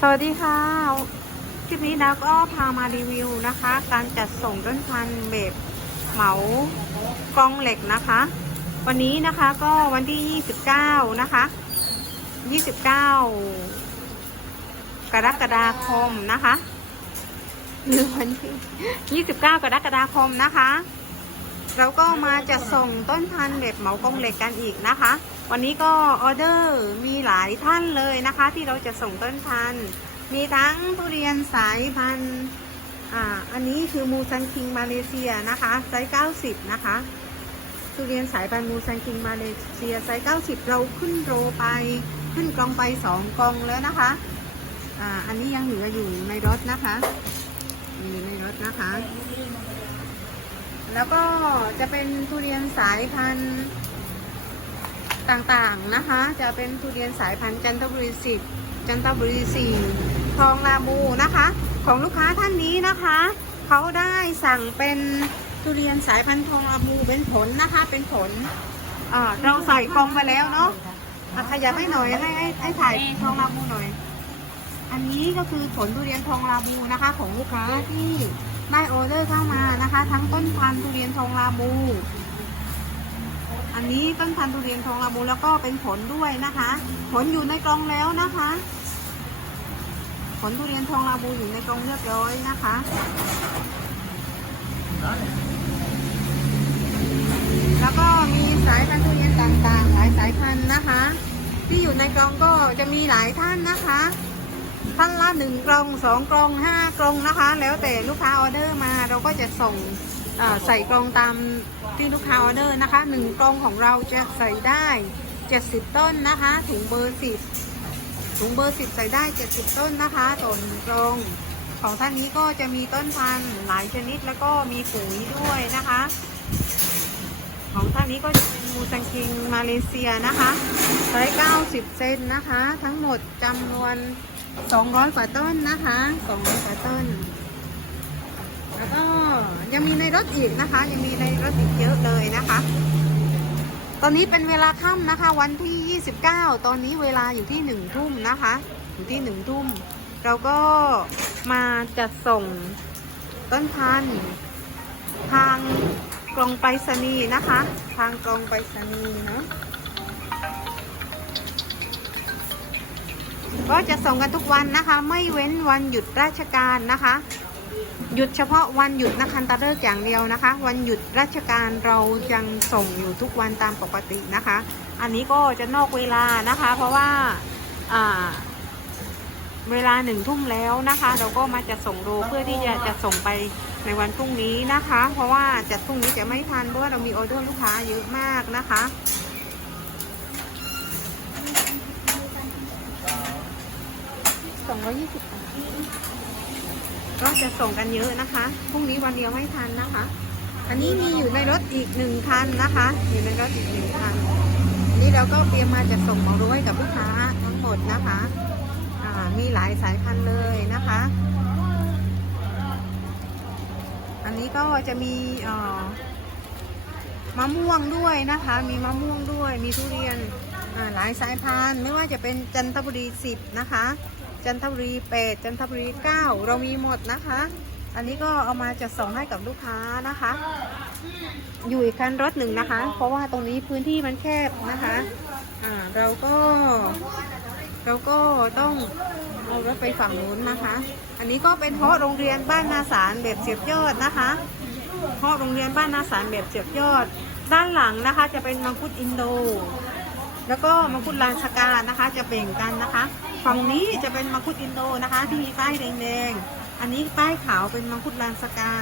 สวัสดีค่ะ คลิปนี้ดาวก็พามารีวิวนะคะ การจัดส่งต้นพันธุ์แบบเหมากองเหล็กนะคะ วันนี้นะคะก็วันที่ 29 นะคะ 29 กรกฎาคมนะคะหรือวันที่ 29 กรกฎาคมนะคะ เราก็มาจัดส่งต้นพันธุ์แบบเหมากองเหล็กกันอีกนะคะ วันนี้ก็ออเดอร์มีหลายท่านเลยนะคะ ที่เราจะส่งต้นพันธุ์มีทั้งทุเรียนสายพันธุ์อ่าอันนี้คือมูซันคิงมาเลเซียนะคะไซส์90 นะคะทุเรียนสายพันธุ์มูซันคิงมาเลเซียไซส์90 เราขึ้นโรไปขึ้นกลองไป 2กลองแล้วนะคะอ่าอันนี้ยังเหลืออยู่ในรถนะคะอยู่ในรถนะคะ แล้วก็จะเป็นทุเรียนสายพันธุ์ ต่างๆนะคะ จะเป็นทุเรียนสายพันธุ์จันทบุรีสิบจันทบุรีสี่ทองลาบูนะคะ ของลูกค้าท่านนี้นะคะเขาได้สั่งเป็นทุเรียนสายพันธุ์ทองลาบูเป็นผลนะคะ เป็นผลเราใส่กล่องไปแล้วเนาะอะขยับให้หน่อยให้ให้ให้ถ่ายทองลาบูหน่อย อันนี้ก็คือผลทุเรียนทองลาบูนะคะ ของลูกค้าที่ได้ออเดอร์เข้ามานะคะ ทั้งต้นพันธุ์ทุเรียนทองลาบู อันนี้ต้นพันธุ์ทุเรียนทองลาบูแล้วก็เป็นผลด้วยนะคะ ผลอยู่ในกล่องแล้วนะคะ ผลทุเรียนทองลาบูอยู่ในกล่องเรียบร้อยนะคะแล้วก็มีสายพันธุ์ทุเรียนต่างๆ หลายสายพันธุ์นะคะ ที่อยู่ในกล่องก็จะมีหลายท่านนะคะท่านละหนึ่งกล่องสองกล่องห้ากล่องนะคะ แล้วแต่ลูกค้าออเดอร์มาเราก็จะส่ง ใส่กลองตามที่ลูกค้าออเดอร์นะคะหนึ่งกลองของเราจะใส่ได้ 70 ต้นนะคะถุงเบอร์สิบถุงเบอร์สิบใส่ได้ 70 ต้นนะคะต่อหนึ่งกลองของท่านนี้ก็จะมีต้นพันธุ์หลายชนิดแล้วก็มีปุ๋ยด้วยนะคะ ของท่านนี้ก็จะเป็นมูซังคิงมาเลเซียนะคะไซส์90 เซนนะคะ ทั้งหมดจำนวน 200 กว่าต้นนะคะ 200 กว่าต้น แล้วก็ยังมีในรถอีกนะคะ ยังมีในรถอีกเยอะเลยนะคะ ตอนนี้เป็นเวลาค่ำนะคะ วันที่ 29 ตอนนี้เวลาอยู่ที่1ทุ่มนะคะ อยู่ที่1ทุ่ม เราก็มาจัดส่งต้นพันธุ์ทางกล่องไปรษณีย์นะคะ ทางกล่องไปรษณีย์นะก็จะส่งกันทุกวันนะคะ ไม่เว้นวันหยุดราชการนะคะ หยุดเฉพาะวันหยุดนักขันตฤกษ์อย่างเดียวนะคะ วันหยุดราชการเรายังส่งอยู่ทุกวันตามปกตินะคะ อันนี้ก็จะนอกเวลานะคะ เพราะว่าเวลาหนึ่งทุ่มแล้วนะคะ เราก็มาจะส่งโรเพื่อที่จะจะส่งไปในวันพรุ่งนี้นะคะ เพราะว่าจัดพรุ่งนี้จะไม่ทันเพราะว่าเรามีออเดอร์ลูกค้าเยอะมากนะคะสองร้อยยี่สิบ ก็จะส่งกันเยอะนะคะพรุ่งนี้วันเดียวไม่ทันนะคะ อันนี้มีอยู่ในรถอีกหนึ่งคันนะคะอยู่ในรถอีกหนึ่งคันอันนี้เราก็เตรียมมาจะส่งมาด้วยกับลูกค้าทั้งหมดนะคะมีหลายสายพันธุ์เลยนะคะ อันนี้ก็จะมีมะม่วงด้วยนะคะ มีมะม่วงด้วย มีทุเรียนหลายสายพันธุ์ ไม่ว่าจะเป็นจันทบุรีสิบนะคะ จันทบุรีแปดจันทบุรีเก้าเรามีหมดนะคะ อันนี้ก็เอามาจะส่งให้กับลูกค้านะคะ อยู่อีกคันรถหนึ่งนะคะ เพราะว่าตรงนี้พื้นที่มันแคบนะคะอ่าเราก็ เราก็ต้องเอารถไปฝั่งนู้นนะคะ อันนี้ก็เป็นเพาะโรงเรียนบ้านนาสารแบบเสียบยอดนะคะเพาะโรงเรียนบ้านนาสารแบบเสียบยอด ด้านหลังนะคะ จะเป็นมังคุดอินโด แล้วก็มังคุดลานสกานะคะจะแบ่งกันนะคะ ฝั่งนี้จะเป็นมังคุดอินโดนะคะ ที่มีป้ายแดงๆ อันนี้ป้ายขาวเป็นมังคุดลานสกา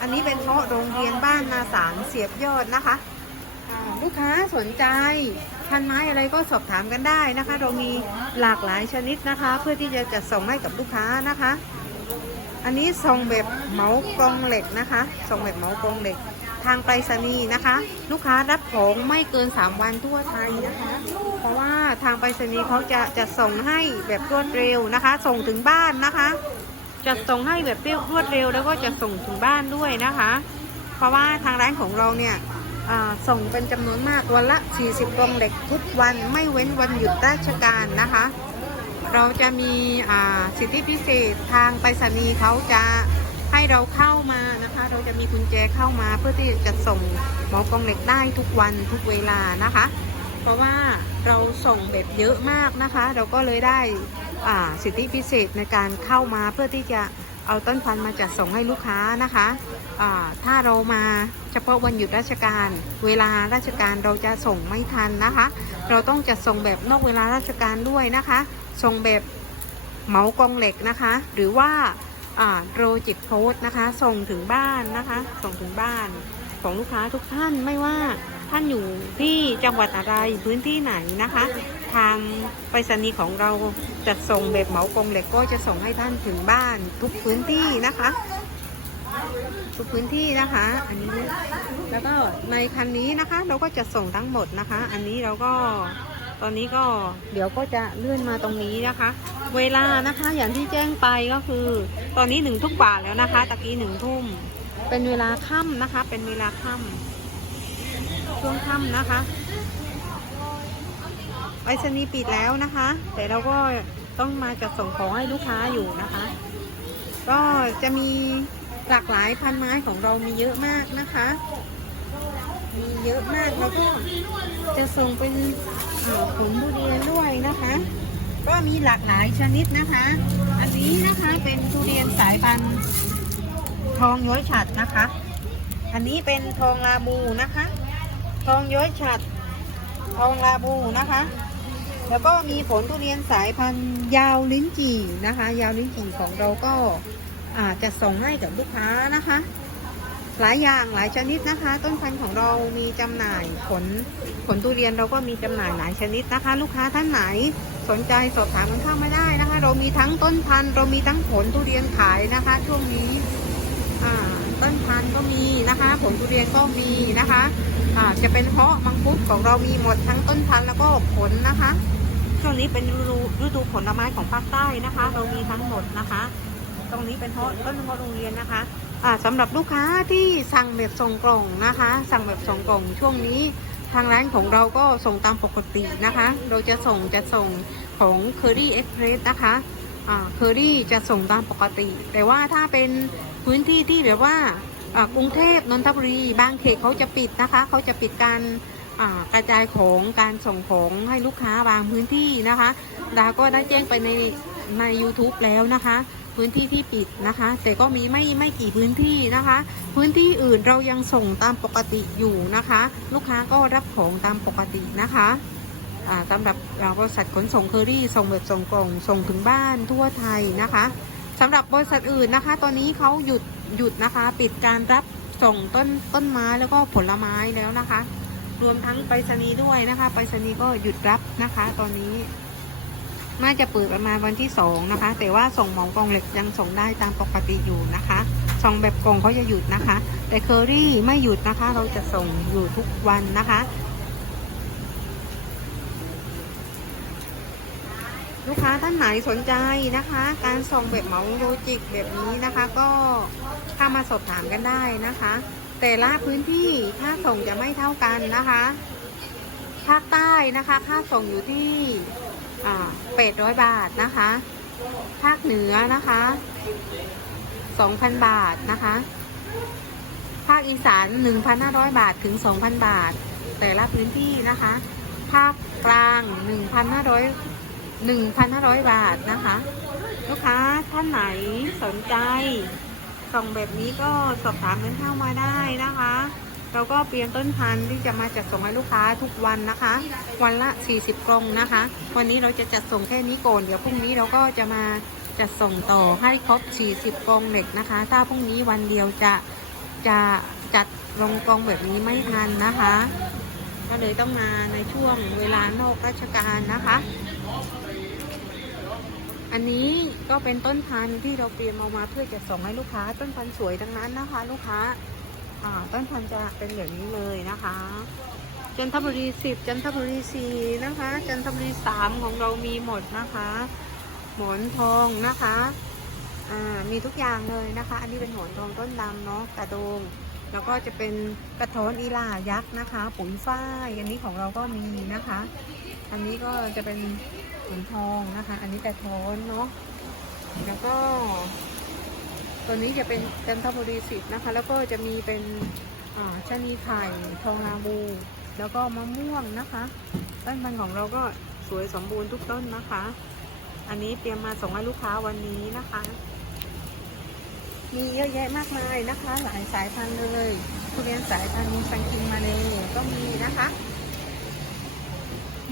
อันนี้เป็นเพาะโรงเรียนบ้านนาสารเสียบยอดนะคะลูกค้าสนใจพันไม้อะไรก็สอบถามกันได้นะคะ เรามีหลากหลายชนิดนะคะ เพื่อที่จะจัดส่งให้กับลูกค้านะคะ อันนี้ส่งแบบเหมากองเหล็กนะคะส่งแบบเหมากองเหล็ก ทางไปรษณีย์นะคะ ลูกค้ารับของไม่เกิน 3 วันทั่วไทยนะคะ เพราะว่าทางไปรษณีย์เขาจะจะส่งให้แบบรวดเร็วนะคะ ส่งถึงบ้านนะคะ จะส่งให้แบบเรวดเร็วแล้วก็จะส่งถึงบ้านด้วยนะคะ เพราะว่าทางร้านของเราเนี่ยส่งเป็นจำนวนมากวันละ 40กล่องเหล็กทุกวันไม่เว้นวันหยุดราชการนะคะ เราจะมีอ่าสิทธิพิเศษทางไปรษณีย์เขาจะ ให้เราเข้ามานะคะ เราจะมีกุญแจเข้ามาเพื่อที่จะส่งหมอกองเหล็กได้ทุกวันทุกเวลานะคะ เพราะว่าเราส่งแบบเยอะมากนะคะ เราก็เลยได้สิทธิพิเศษในการเข้ามาเพื่อที่จะเอาต้นพันธุ์มาจัดส่งให้ลูกค้านะคะถ้าเรามาเฉพาะวันหยุดราชการ เวลาราชการเราจะส่งไม่ทันนะคะ เราต้องจัดส่งแบบนอกเวลาราชการด้วยนะคะ ส่งแบบเหมากองเหล็กนะคะ หรือว่า โรจิตโพสนะคะ ส่งถึงบ้านนะคะ ส่งถึงบ้านของลูกค้าทุกท่านไม่ว่าท่านอยู่ที่จังหวัดอะไรพื้นที่ไหนนะคะ ทางไปรษณีย์ของเราจัดส่งแบบเหมากงเหล็กก็จะส่งให้ท่านถึงบ้านทุกพื้นที่นะคะ ทุกพื้นที่นะคะ อันนี้แล้วก็ในคันนี้นะคะ เราก็จะส่งทั้งหมดนะคะ อันนี้เราก็ ตอนนี้ก็เดี๋ยวก็จะเลื่อนมาตรงนี้นะคะ เวลานะคะอย่างที่แจ้งไปก็คือ ตอนนี้หนึ่งทุ่มกว่าแล้วนะคะตะกี้หนึ่งทุ่มเป็นเวลาค่ำนะคะ เป็นเวลาค่ำช่วงค่ำนะคะไปรษณีย์ปิดแล้วนะคะ แต่เราก็ต้องมาจัดส่งของให้ลูกค้าอยู่นะคะ ก็จะมีหลากหลายพันไม้ของเรามีเยอะมากนะคะ มีเยอะมากแล้วก็จะส่งเป็นผลทุเรียนด้วยนะคะ ก็มีหลากหลายชนิดนะคะ อันนี้นะคะเป็นทุเรียนสายพันธุ์ทองย้อยฉัดนะคะ อันนี้เป็นทองลาบูนะคะ ทองย้อยฉัด ทองลาบูนะคะ แล้วก็มีผลทุเรียนสายพันธุ์ยาวลิ้นจี่นะคะ ยาวลิ้นจี่ของเราก็อาจจะส่งให้กับลูกค้านะคะ หลายอย่างหลายชนิดนะคะ ต้นพันธุ์ของเรามีจำหน่ายผลผลทุเรียนเราก็มีจำหน่ายหลายชนิดนะคะ ลูกค้าท่านไหนสนใจสอบถามกันเข้ามาได้นะคะ เรามีทั้งต้นพันธุ์เรามีทั้งผลทุเรียนขายนะคะ ช่วงนี้ต้นพันธุ์ก็มีนะคะ ผลทุเรียนก็มีนะคะอาจะเป็นเพาะมังคุดของเรามีหมดทั้งต้นพันธุ์แล้วก็ผลนะคะช่วงนี้เป็นฤดูฤดูผลไม้ของภาคใต้นะคะ เรามีทั้งหมดนะคะ ตรงนี้เป็นเพาะต้นเพาะโรงเรียนนะคะ สำหรับลูกค้าที่สั่งแบบส่งกล่องนะคะ สั่งแบบส่งกล่องช่วงนี้ทางร้านของเราก็ส่งตามปกตินะคะ เราจะส่งจะส่งของ Curry Express นะคะอ่า Curry จะส่งตามปกติ แต่ว่าถ้าเป็นพื้นที่ที่แบบว่ากรุงเทพนนทบุรีบางเขตเขาจะปิดนะคะเขาจะปิดการกระจายของการส่งของให้ลูกค้าบางพื้นที่นะคะดาก็ได้แจ้งไปในใน YouTube แล้วนะคะ พื้นที่ที่ปิดนะคะ แต่ก็มีไม่ไม่กี่พื้นที่นะคะ พื้นที่อื่นเรายังส่งตามปกติอยู่นะคะ ลูกค้าก็รับของตามปกตินะคะอ่าสำหรับบริษัทขนส่งเคอรี่ส่งแบบส่งกล่องส่งถึงบ้านทั่วไทยนะคะสำหรับบริษัทอื่นนะคะ ตอนนี้เขาหยุดหยุดนะคะ ปิดการรับส่งต้นต้นไม้แล้วก็ผลไม้แล้วนะคะ รวมทั้งไปรษณีย์ด้วยนะคะไปรษณีย์ก็หยุดรับนะคะ ตอนนี้ น่าจะเปิดประมาณวันที่สองนะคะ แต่ว่าส่งหมองกล่องเหล็กยังส่งได้ตามปกติอยู่นะคะส่งแบบกล่องเขาจะหยุดนะคะ แต่เคอรี่ไม่หยุดนะคะ เราจะส่งอยู่ทุกวันนะคะ ลูกค้าท่านไหนสนใจนะคะ การส่งแบบเหมาโลจิกแบบนี้นะคะ ก็เข้ามาสอบถามกันได้นะคะ แต่ละพื้นที่ค่าส่งจะไม่เท่ากันนะคะภาคใต้นะคะ ค่าส่งอยู่ที่ เป็ดร้อยบาทนะคะ ภาคเหนือนะคะสองพันบาทนะคะ ภาคอีสานหนึ่งพันห้าร้อยบาทถึงสองพันบาท แต่ละพื้นที่นะคะ ภาคกลางหนึ่งพันห้าร้อยหนึ่งพันห้าร้อยบาทนะคะ ลูกค้าท่านไหนสนใจส่งแบบนี้ก็สอบถามกันเข้ามาได้นะคะ เราก็เปลี่ยนต้นพันธุ์ที่จะมาจัดส่งให้ลูกค้าทุกวันนะคะ วันละ 40 กล่องนะคะ วันนี้เราจะจัดส่งแค่นี้ก่อนเดี๋ยวพรุ่งนี้เราก็จะมาจัดส่งต่อให้ครบ 40 กล่องเหล็กนะคะ ถ้าพรุ่งนี้วันเดียวจะจะจัดลงกล่องแบบนี้ไม่ทันนะคะ ก็เลยต้องมาในช่วงเวลานอกราชการนะคะ อันนี้ก็เป็นต้นพันธุ์ที่เราเตรียมเอามาเพื่อจะส่งให้ลูกค้าต้นพันธุ์สวยทั้งนั้นนะคะ ลูกค้า อ่าต้นพันธุ์จะเป็นแบบนี้เลยนะคะ จันทบุรีสิบจันทบุรีสี่นะคะ จันทบุรีสามของเรามีหมดนะคะ หมอนทองนะคะอ่ามีทุกอย่างเลยนะคะ อันนี้เป็นหมอนทองต้นดำเนาะกระโดงแล้วก็จะเป็นกระท้อนอีลายักษ์นะคะ ปุ๋ยฝ้ายอันนี้ของเราก็มีนะคะ อันนี้ก็จะเป็นหมอนทองนะคะ อันนี้แต่ท้อนเนาะแล้วก็ ตัวนี้จะเป็นจันทบุรีสิบนะคะ แล้วก็จะมีเป็นชะนีไข่ทองนาบูแล้วก็มะม่วงนะคะ ต้นพันธุ์ของเราก็สวยสมบูรณ์ทุกต้นนะคะ อันนี้เตรียมมาส่งให้ลูกค้าวันนี้นะคะ มีเยอะแยะมากมายนะคะ หลายสายพันธุ์เลยทุเรียนสายพันธุ์ซังคิงมาเลยก็มีนะคะ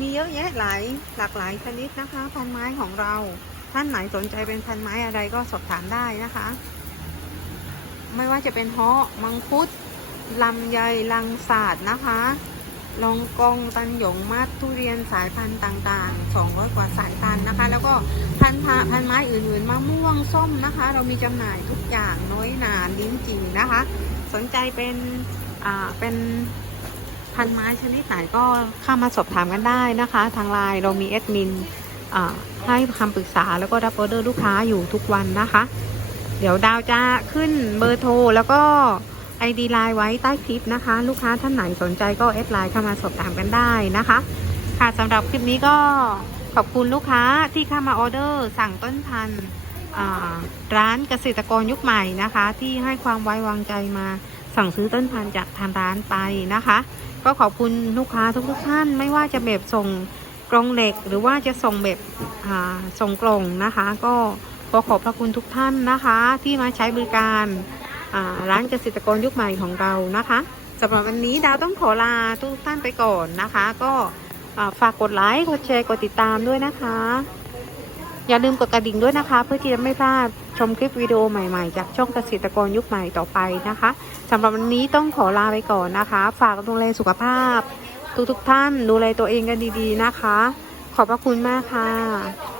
มีเยอะแยะหลายหลากหลายชนิดนะคะ พันไม้ของเราท่านไหนสนใจเป็นพันไม้อะไรก็สอบถามได้นะคะ ไม่ว่าจะเป็นเฮาะมังคุดลำไยลังศาสตร์นะคะลองกองตันหยงมัดทุเรียนสายพันธุ์ต่างๆ200กว่าสายพันธุ์นะคะ แล้วก็พันธุ์พันไม้อื่นๆมะม่วงส้มนะคะ เรามีจำหน่ายทุกอย่างน้อยหนาลิ้นจี่นะคะ สนใจเป็นอ่าเป็นพันไม้ชนิดไหนก็เข้ามาสอบถามกันได้นะคะ ทางไลน์เรามีแอดมินอ่าให้คำปรึกษาแล้วก็รับออเดอร์ลูกค้าอยู่ทุกวันนะคะ เดี๋ยวดาวจะขึ้นเบอร์โทร แล้วก็ ID ไลน์ไว้ใต้คลิปนะคะ ลูกค้าท่านไหนสนใจก็แอดไลน์เข้ามาสอบถามกันได้นะคะ ค่ะสำหรับคลิปนี้ก็ขอบคุณลูกค้าที่เข้ามาออเดอร์ สั่งต้นพันธุ์ร้านเกษตรกรยุคใหม่นะคะ ที่ให้ความไว้วางใจมาสั่งซื้อต้นพันธุ์จากทางร้านไปนะคะ ก็ขอบคุณลูกค้าทุกๆท่านไม่ว่าจะแบบส่งกรงเหล็ก หรือว่าจะส่งแบบส่งกลองนะคะ ก็ ขอขอบพระคุณทุกท่านนะคะ ที่มาใช้บริการร้านเกษตรกรยุคใหม่ของเรานะคะสำหรับวันนี้ดาวต้องขอลาทุกท่านไปก่อนนะคะ ก็ฝากกดไลค์กดแชร์กดติดตามด้วยนะคะ อย่าลืมกดกระดิ่งด้วยนะคะ เพื่อที่จะไม่พลาดชมคลิปวิดีโอใหม่ๆ จากช่องเกษตรกรยุคใหม่ต่อไปนะคะสำหรับวันนี้ต้องขอลาไปก่อนนะคะ ฝากดูแลสุขภาพ ทุกๆท่านดูแลตัวเองกันดีๆนะคะ ขอบพระคุณมากค่ะ